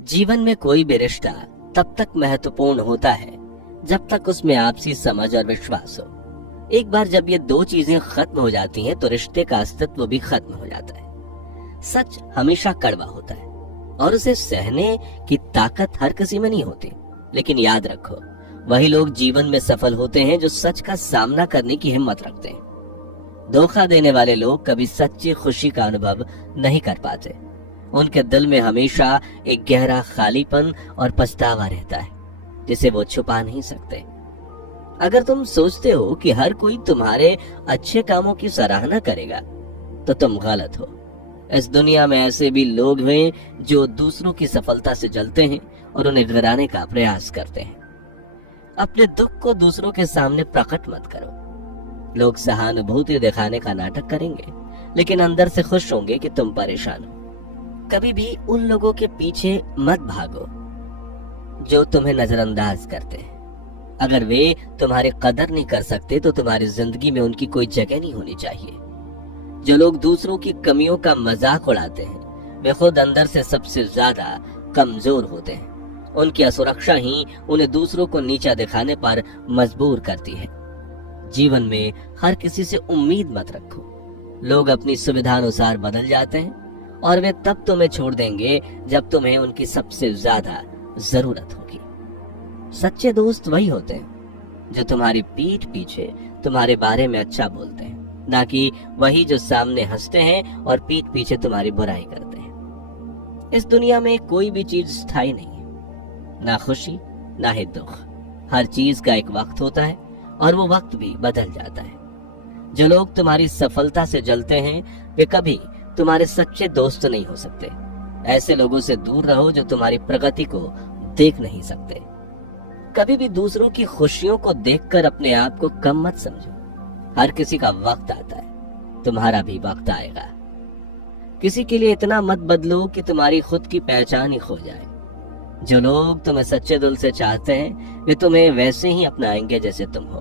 जीवन में कोई भी रिश्ता तब तक महत्वपूर्ण होता है जब तक उसमें आपसी समझ और विश्वास हो। एक बार जब ये दो चीजें खत्म हो जाती हैं तो रिश्ते का अस्तित्व भी खत्म हो जाता है। सच हमेशा कड़वा होता है और उसे सहने की ताकत हर किसी में नहीं होती। लेकिन याद रखो, वही लोग जीवन में सफल होते हैं जो सच का सामना करने की हिम्मत रखते हैं। धोखा देने वाले लोग कभी सच्ची खुशी का अनुभव नहीं कर पाते। उनके दिल में हमेशा एक गहरा खालीपन और पछतावा रहता है जिसे वो छुपा नहीं सकते। अगर तुम सोचते हो कि हर कोई तुम्हारे अच्छे कामों की सराहना करेगा तो तुम गलत हो। इस दुनिया में ऐसे भी लोग हैं जो दूसरों की सफलता से जलते हैं और उन्हें गिराने का प्रयास करते हैं। अपने दुख को दूसरों के सामने प्रकट मत करो। लोग सहानुभूति दिखाने का नाटक करेंगे लेकिन अंदर से खुश होंगे कि तुम परेशान हो। कभी भी उन लोगों के पीछे मत भागो जो तुम्हें नजरअंदाज करते हैं। अगर वे तुम्हारी कदर नहीं कर सकते तो तुम्हारी जिंदगी में उनकी कोई जगह नहीं होनी चाहिए। जो लोग दूसरों की कमियों का मजाक उड़ाते हैं वे खुद अंदर से सबसे ज्यादा कमजोर होते हैं। उनकी असुरक्षा ही उन्हें दूसरों को नीचा दिखाने पर मजबूर करती है। जीवन में हर किसी से उम्मीद मत रखो। लोग अपनी सुविधा अनुसार बदल जाते हैं और वे तब तुम्हें छोड़ देंगे जब तुम्हें उनकी सबसे ज्यादा जरूरत होगी। सच्चे दोस्त वही होते हैं जो तुम्हारी पीठ पीछे तुम्हारे बारे में अच्छा बोलते हैं, ना कि वही जो सामने हंसते हैं और पीठ पीछे तुम्हारी बुराई करते हैं। इस दुनिया में कोई भी चीज स्थायी नहीं है, ना खुशी ना ही दुख। हर चीज का एक वक्त होता है और वो वक्त भी बदल जाता है। जो लोग तुम्हारी सफलता से जलते हैं वे कभी तुम्हारे सच्चे दोस्त नहीं हो सकते। ऐसे लोगों से दूर रहो जो तुम्हारी प्रगति को देख नहीं सकते। कभी भी दूसरों की खुशियों को देखकर अपने आप को कम मत समझो। हर किसी का वक्त आता है, तुम्हारा भी वक्त आएगा। किसी के लिए इतना मत बदलो कि तुम्हारी खुद की पहचान ही खो जाए। जो लोग तुम्हें सच्चे दिल से चाहते हैं वे तुम्हें वैसे ही अपनाएंगे जैसे तुम हो।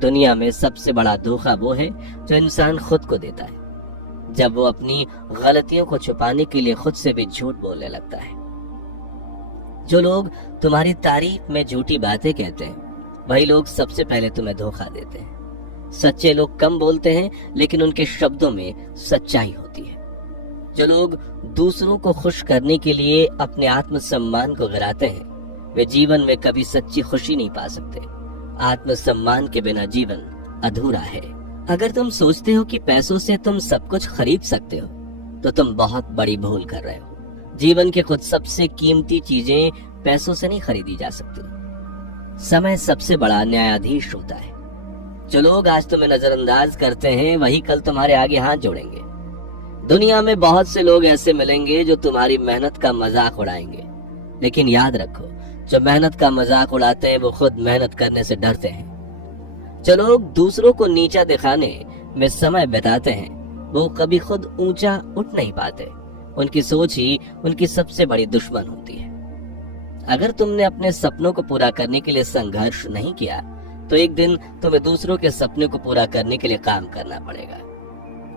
दुनिया में सबसे बड़ा धोखा वो है जो इंसान खुद को देता है, जब वो अपनी गलतियों को छुपाने के लिए खुद से भी झूठ बोलने लगता है। जो लोग तुम्हारी तारीफ में झूठी बातें कहते हैं वही लोग सबसे पहले तुम्हें धोखा देते हैं। सच्चे लोग कम बोलते हैं लेकिन उनके शब्दों में सच्चाई होती है। जो लोग दूसरों को खुश करने के लिए अपने आत्मसम्मान को गिराते हैं वे जीवन में कभी सच्ची खुशी नहीं पा सकते। आत्मसम्मान के बिना जीवन अधूरा है। अगर तुम सोचते हो कि पैसों से तुम सब कुछ खरीद सकते हो तो तुम बहुत बड़ी भूल कर रहे हो। जीवन के कुछ सबसे कीमती चीजें पैसों से नहीं खरीदी जा सकती। समय सबसे बड़ा न्यायाधीश होता है। जो लोग आज तुम्हें नजरअंदाज करते हैं वही कल तुम्हारे आगे हाथ जोड़ेंगे। दुनिया में बहुत से लोग ऐसे मिलेंगे जो तुम्हारी मेहनत का मजाक उड़ाएंगे, लेकिन याद रखो जो मेहनत का मजाक उड़ाते हैं वो खुद मेहनत करने से डरते हैं। जो लोग दूसरों को नीचा दिखाने में समय बिताते हैं वो कभी खुद ऊंचा उठ नहीं पाते। उनकी सोच ही उनकी सबसे बड़ी दुश्मन होती है। अगर तुमने अपने सपनों को पूरा करने के लिए संघर्ष नहीं किया तो एक दिन तुम्हें दूसरों के सपने को पूरा करने के लिए काम करना पड़ेगा।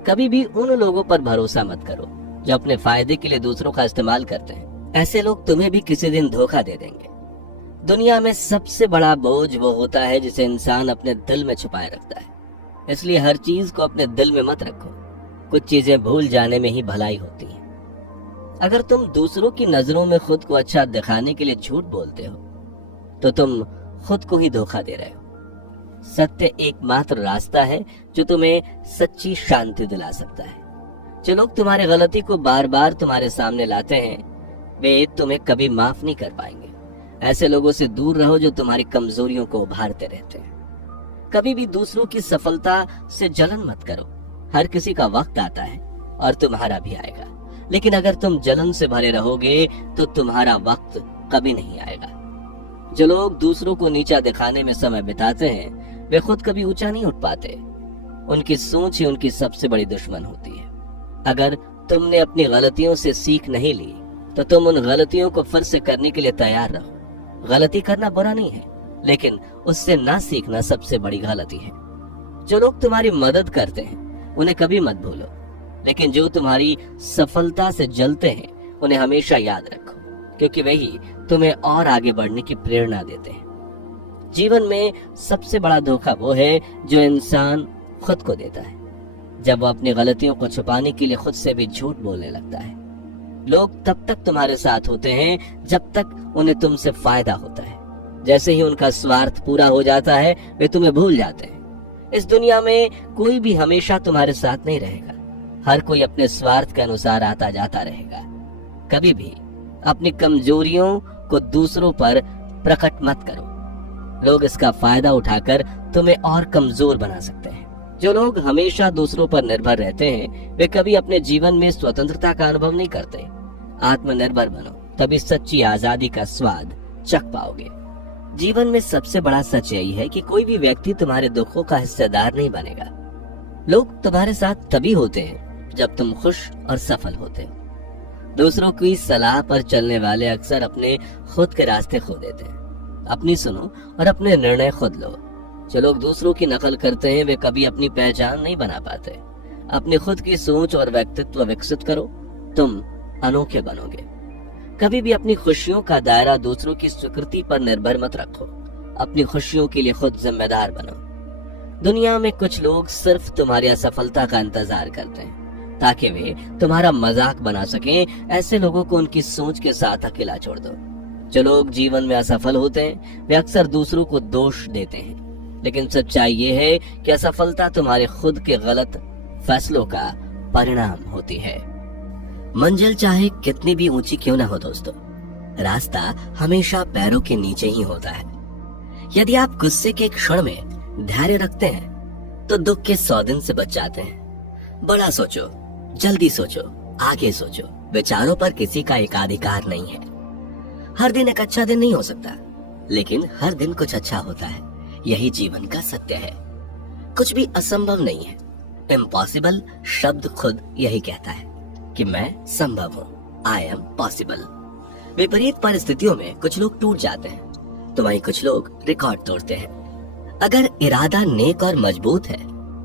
कभी भी उन लोगों पर भरोसा मत करो जो अपने फायदे के लिए दूसरों का इस्तेमाल करते हैं। ऐसे लोग तुम्हें भी किसी दिन धोखा दे देंगे। दुनिया में सबसे बड़ा बोझ वो होता है जिसे इंसान अपने दिल में छुपाए रखता है। इसलिए हर चीज को अपने दिल में मत रखो। कुछ चीजें भूल जाने में ही भलाई होती है। अगर तुम दूसरों की नजरों में खुद को अच्छा दिखाने के लिए झूठ बोलते हो तो तुम खुद को ही धोखा दे रहे हो। सत्य एकमात्र रास्ता है जो तुम्हें सच्ची शांति दिला सकता है। जो लोग तुम्हारी गलती को बार बार तुम्हारे सामने लाते हैं वे तुम्हें कभी माफ नहीं कर पाएंगे। ऐसे लोगों से दूर रहो जो तुम्हारी कमजोरियों को उभारते रहते हैं। कभी भी दूसरों की सफलता से जलन मत करो। हर किसी का वक्त आता है और तुम्हारा भी आएगा, लेकिन अगर तुम जलन से भरे रहोगे तो तुम्हारा वक्त कभी नहीं आएगा। जो लोग दूसरों को नीचा दिखाने में समय बिताते हैं वे खुद कभी ऊंचा नहीं उठ पाते। उनकी सोच ही उनकी सबसे बड़ी दुश्मन होती है। अगर तुमने अपनी गलतियों से सीख नहीं ली तो तुम उन गलतियों को फिर से करने के लिए तैयार रहो। गलती करना बुरा नहीं है, लेकिन उससे ना सीखना सबसे बड़ी गलती है। जो लोग तुम्हारी मदद करते हैं उन्हें कभी मत भूलो, लेकिन जो तुम्हारी सफलता से जलते हैं उन्हें हमेशा याद रखो। क्योंकि वही तुम्हें और आगे बढ़ने की प्रेरणा देते हैं। जीवन में सबसे बड़ा धोखा वो है जो इंसान खुद को देता है, जब वो अपनी गलतियों को छुपाने के लिए खुद से भी झूठ बोलने लगता है। लोग तब तक तुम्हारे साथ होते हैं जब तक उन्हें तुमसे फायदा होता है। जैसे ही उनका स्वार्थ पूरा हो जाता है वे तुम्हें भूल जाते हैं। इस दुनिया में कोई भी हमेशा तुम्हारे साथ नहीं रहेगा। हर कोई अपने स्वार्थ के अनुसार आता जाता रहेगा। कभी भी अपनी कमजोरियों को दूसरों पर प्रकट मत करो। लोग इसका फायदा उठाकर तुम्हें और कमजोर बना सकते हैं। जो लोग हमेशा दूसरों पर निर्भर रहते हैं वे कभी अपने जीवन में स्वतंत्रता का अनुभव नहीं करते। आत्मनिर्भर बनो, तभी सच्ची आजादी का स्वाद चख पाओगे। जीवन में सबसे बड़ा सच यही है कि कोई भी व्यक्ति तुम्हारे दुखों का हिस्सेदार नहीं बनेगा। लोग तुम्हारे साथ तभी होते हैं जब तुम खुश और सफल होते हो। दूसरों की सलाह पर चलने वाले अक्सर अपने खुद के रास्ते खो देते हैं। अपनी सुनो और अपने निर्णय खुद लो। जो लोग दूसरों की नकल करते हैं वे कभी अपनी पहचान नहीं बना पाते। अपनी खुद की सोच और व्यक्तित्व विकसित करो, तुम अनोखे बनोगे। कभी भी अपनी खुशियों का दायरा दूसरों की स्वीकृति पर निर्भर मत रखो। अपनी खुशियों के लिए खुद जिम्मेदार बनो। दुनिया में कुछ लोग सिर्फ तुम्हारी असफलता का इंतजार करते हैं ताकि वे तुम्हारा मजाक बना सकें। ऐसे लोगों को उनकी सोच के साथ अकेला छोड़ दो। जो लोग जीवन में असफल होते हैं वे अक्सर दूसरों को दोष देते हैं, लेकिन सच्चाई ये है कि असफलता तुम्हारे खुद के गलत फैसलों का परिणाम होती है। मंजिल चाहे कितनी भी ऊंची क्यों ना हो दोस्तों, रास्ता हमेशा पैरों के नीचे ही होता है। यदि आप गुस्से के क्षण में धैर्य रखते हैं तो दुख के 100 दिन से बच जाते हैं। बड़ा सोचो, जल्दी सोचो, आगे सोचो। विचारों पर किसी का एकाधिकार नहीं है। हर दिन एक अच्छा दिन नहीं हो सकता, लेकिन हर दिन कुछ अच्छा होता है। यही जीवन का सत्य है। कुछ भी असंभव नहीं है। इम्पॉसिबल शब्द खुद यही कहता है कि मैं संभव हूँ। I am possible. विपरीत परिस्थितियों में कुछ लोग टूट जाते हैं तो वहीं कुछ लोग रिकॉर्ड तोड़ते हैं। अगर इरादा नेक और मजबूत है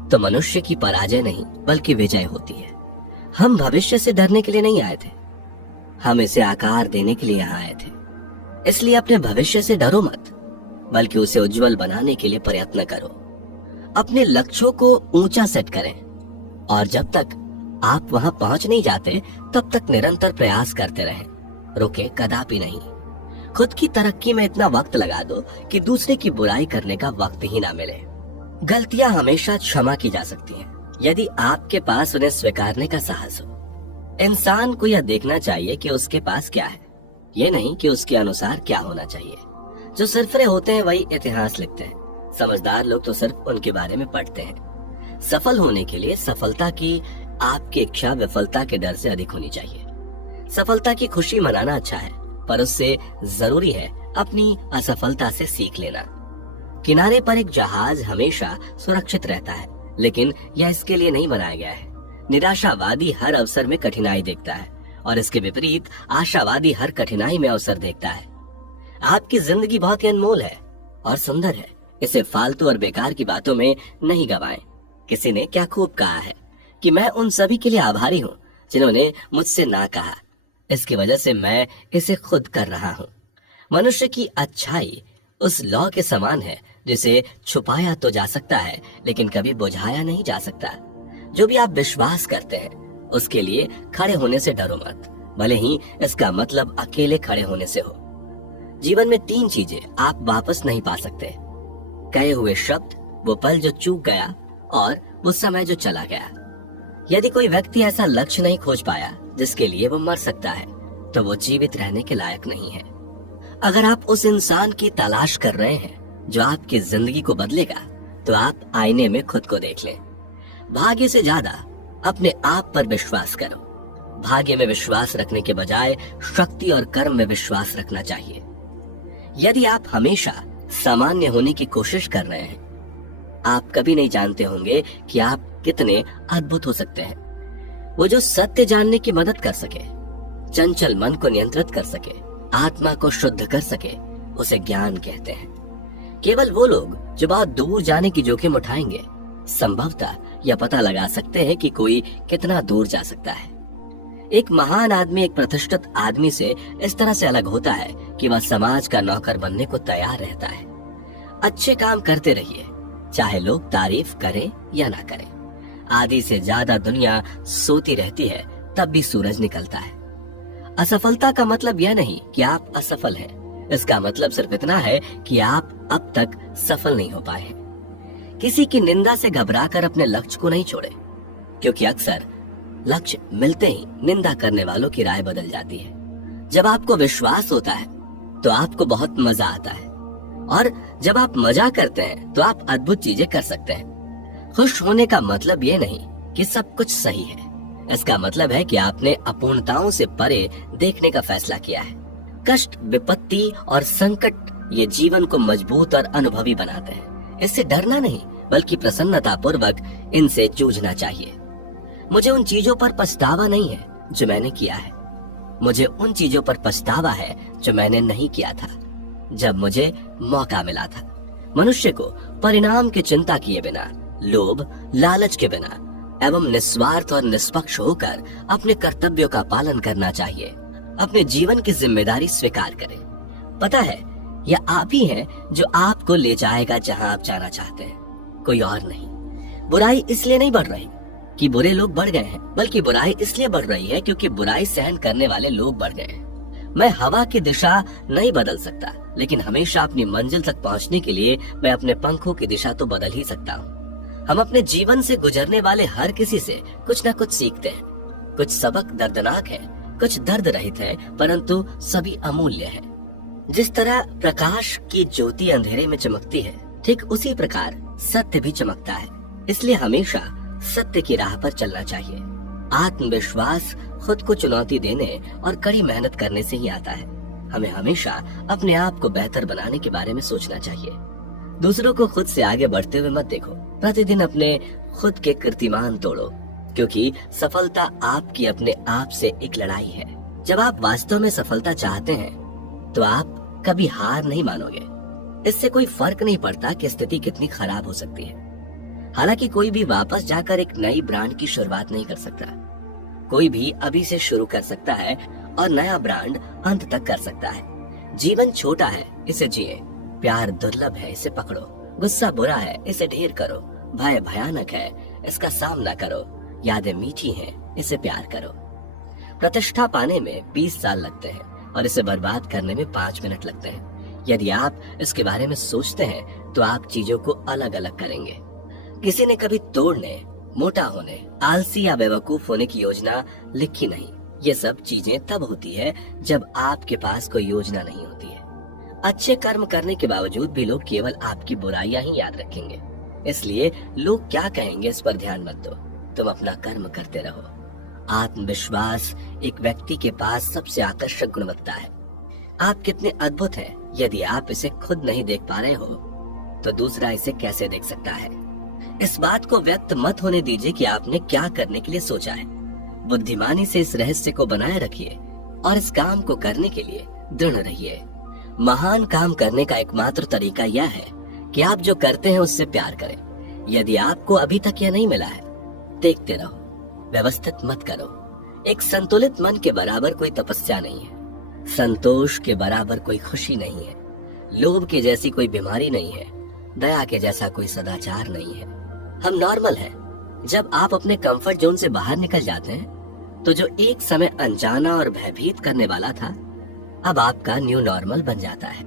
तो मनुष्य की पराजय नहीं बल्कि विजय होती है। हम भविष्य से डरने के लिए नहीं आए थे, हम इसे आकार देने के लिए यहाँ आए थे। इसलिए अपने भविष्य से डरो मत, बल्कि उसे उज्जवल बनाने के लिए प्रयत्न करो। अपने लक्ष्यों को ऊंचा सेट करें और जब तक आप वहां पहुंच नहीं जाते तब तक निरंतर प्रयास करते रहें। रुके कदापि नहीं। खुद की तरक्की में इतना वक्त लगा दो कि दूसरे की बुराई करने का वक्त ही ना मिले। गलतियां हमेशा क्षमा की जा सकती हैं यदि आपके पास उन्हें स्वीकारने का साहस हो। इंसान को यह देखना चाहिए कि उसके पास क्या है, ये नहीं कि उसके अनुसार क्या होना चाहिए। जो सिरफरे होते हैं वही इतिहास लिखते हैं। समझदार लोग तो सिर्फ उनके बारे में पढ़ते हैं। सफल होने के लिए सफलता की आपकी इच्छा विफलता के डर से अधिक होनी चाहिए। सफलता की खुशी मनाना अच्छा है, पर उससे जरूरी है अपनी असफलता से सीख लेना। किनारे पर एक जहाज हमेशा सुरक्षित रहता है, लेकिन यह इसके लिए नहीं बनाया गया है। निराशावादी हर अवसर में कठिनाई देखता है और इसके विपरीत आशावादी हर कठिनाई में अवसर देखता है। आपकी जिंदगी बहुत ही अनमोल है और सुंदर है। इसे फालतू और बेकार की बातों में नहीं गवाएं। किसी ने क्या खूब कहा है कि मैं उन सभी के लिए आभारी हूँ जिन्होंने मुझसे ना कहा। इसकी वजह से मैं इसे खुद कर रहा हूँ। मनुष्य की अच्छाई उस लौ के समान है जिसे छुपाया तो जा सकता है लेकिन कभी बुझाया नहीं जा सकता। जो भी आप विश्वास करते हैं उसके लिए खड़े होने से डरो मत, भले ही इसका मतलब अकेले खड़े होने से हो। जीवन में 3 चीजें आप वापस नहीं पा सकते: कहे हुए शब्द, वो पल जो चूक गया और वो समय जो चला गया। यदि कोई व्यक्ति ऐसा लक्ष्य नहीं खोज पाया जिसके लिए वो मर सकता है तो वो जीवित रहने के लायक नहीं है। अगर आप उस इंसान की तलाश कर रहे हैं जो आपकी जिंदगी को बदलेगा तो आप आईने में खुद को देख लें। भाग्य से ज्यादा अपने आप पर विश्वास करो। भाग्य में विश्वास रखने के बजाय शक्ति और कर्म में विश्वास रखना चाहिए। यदि आप हमेशा सामान्य होने की कोशिश कर रहे हैं, आप कभी नहीं जानते होंगे कि आप कितने अद्भुत हो सकते हैं। वो जो सत्य जानने की मदद कर सके, चंचल मन को नियंत्रित कर सके, आत्मा को शुद्ध कर सके, उसे ज्ञान कहते हैं। केवल वो लोग जो बहुत दूर जाने की जोखिम उठाएंगे संभवतः यह पता लगा सकते हैं कि कोई कितना दूर जा सकता है। एक महान आदमी एक प्रतिष्ठित आदमी से इस तरह से अलग होता है कि वह समाज का नौकर बनने को तैयार रहता है। अच्छे काम करते रहिए, चाहे लोग तारीफ करें या ना करें। आधी से ज्यादा दुनिया सोती रहती है, तब भी सूरज निकलता है। असफलता का मतलब यह नहीं कि आप असफल हैं। इसका मतलब सिर्फ इतना है कि आप अब तक सफल नहीं हो पाए हैं। किसी की निंदा से घबराकर अपने लक्ष्य को नहीं छोड़े, क्योंकि अक्सर लक्ष्य मिलते ही निंदा करने वालों की राय बदल जाती है। जब आपको विश्वास होता है तो आपको बहुत मजा आता है, और जब आप मजा करते हैं तो आप अद्भुत चीजें कर सकते हैं। खुश होने का मतलब ये नहीं कि सब कुछ सही है। इसका मतलब है कि आपने अपूर्णताओं से परे देखने का फैसला किया है। कष्ट, विपत्ति और संकट ये जीवन को मजबूत और अनुभवी बनाते हैं। इससे डरना नहीं, बल्कि प्रसन्नता पूर्वक इनसे जूझना चाहिए। मुझे उन चीजों पर पछतावा नहीं है जो मैंने किया है। मुझे उन चीजों पर पछतावा है जो मैंने नहीं किया था, जब मुझे मौका मिला था। मनुष्य को परिणाम की चिंता किए बिना, लोभ, लालच के बिना एवं निस्वार्थ और निष्पक्ष होकर अपने कर्तव्यों का पालन करना चाहिए। अपने जीवन की जिम्मेदारी स्वीकार करें। पता है, यह आप ही हैं जो आपको ले जाएगा जहां आप जाना चाहते हैं, कोई और नहीं। बुराई इसलिए नहीं बढ़ रही कि बुरे लोग बढ़ गए हैं, बल्कि बुराई इसलिए बढ़ रही है क्योंकि बुराई सहन करने वाले लोग बढ़ गए हैं। मैं हवा की दिशा नहीं बदल सकता, लेकिन हमेशा अपनी मंजिल तक पहुंचने के लिए मैं अपने पंखों की दिशा तो बदल ही सकता हूँ। हम अपने जीवन से गुजरने वाले हर किसी से कुछ न कुछ सीखते हैं। कुछ सबक दर्दनाक है, कुछ दर्द रहित है, परंतु सभी अमूल्य है। जिस तरह प्रकाश की ज्योति अंधेरे में चमकती है, ठीक उसी प्रकार सत्य भी चमकता है। इसलिए हमेशा सत्य की राह पर चलना चाहिए। आत्मविश्वास खुद को चुनौती देने और कड़ी मेहनत करने से ही आता है। हमें हमेशा अपने आप को बेहतर बनाने के बारे में सोचना चाहिए। दूसरों को खुद से आगे बढ़ते हुए मत देखो। प्रतिदिन अपने खुद के कीर्तिमान तोड़ो, क्योंकि सफलता आपकी अपने आप से एक लड़ाई है। जब आप वास्तव में सफलता चाहते हैं तो आप कभी हार नहीं मानोगे। इससे कोई फर्क नहीं पड़ता कि स्थिति कितनी खराब हो सकती है। हालांकि कोई भी वापस जाकर एक नई ब्रांड की शुरुआत नहीं कर सकता। कोई भी अभी से शुरू कर सकता है और नया ब्रांड अंत तक कर सकता है। जीवन छोटा है, इसे जिए। प्यार दुर्लभ है, इसे पकड़ो। गुस्सा बुरा है, इसे ढेर करो। भय भयानक है, इसका सामना करो। यादें मीठी हैं, इसे प्यार करो। प्रतिष्ठा पाने में 20 साल लगते हैं और इसे बर्बाद करने में 5 मिनट लगते हैं। यदि आप इसके बारे में सोचते हैं तो आप चीजों को अलग अलग करेंगे। किसी ने कभी तोड़ने, मोटा होने, आलसी या बेवकूफ होने की योजना लिखी नहीं। ये सब चीजें तब होती है जब आपके पास कोई योजना नहीं होती है। अच्छे कर्म करने के बावजूद भी लोग केवल आपकी बुराइयां ही याद रखेंगे। इसलिए लोग क्या कहेंगे इस पर ध्यान मत दो, तुम अपना कर्म करते रहो। आत्मविश्वास एक व्यक्ति के पास सबसे आकर्षक गुणवत्ता है। आप कितने अद्भुत हैं, यदि आप इसे खुद नहीं देख पा रहे हो तो दूसरा इसे कैसे देख सकता है। इस बात को व्यक्त मत होने दीजिए कि आपने क्या करने के लिए सोचा है। बुद्धिमानी से इस रहस्य को बनाए रखिए और इस काम को करने के लिए दृढ़ रहिए। महान काम करने का एकमात्र तरीका यह है कि आप जो करते हैं उससे प्यार करें। यदि आपको अभी तक यह नहीं मिला है, देखते रहो, व्यवस्थित मत करो। एक संतुलित मन के बराबर कोई तपस्या नहीं है। संतोष के बराबर कोई खुशी नहीं है। लोभ के जैसी कोई बीमारी नहीं है। दया के जैसा कोई सदाचार नहीं है। हम नॉर्मल हैं। जब आप अपने कंफर्ट जोन से बाहर निकल जाते हैं तो जो एक समय अनजाना और भयभीत करने वाला था, अब आपका न्यू नॉर्मल बन जाता है।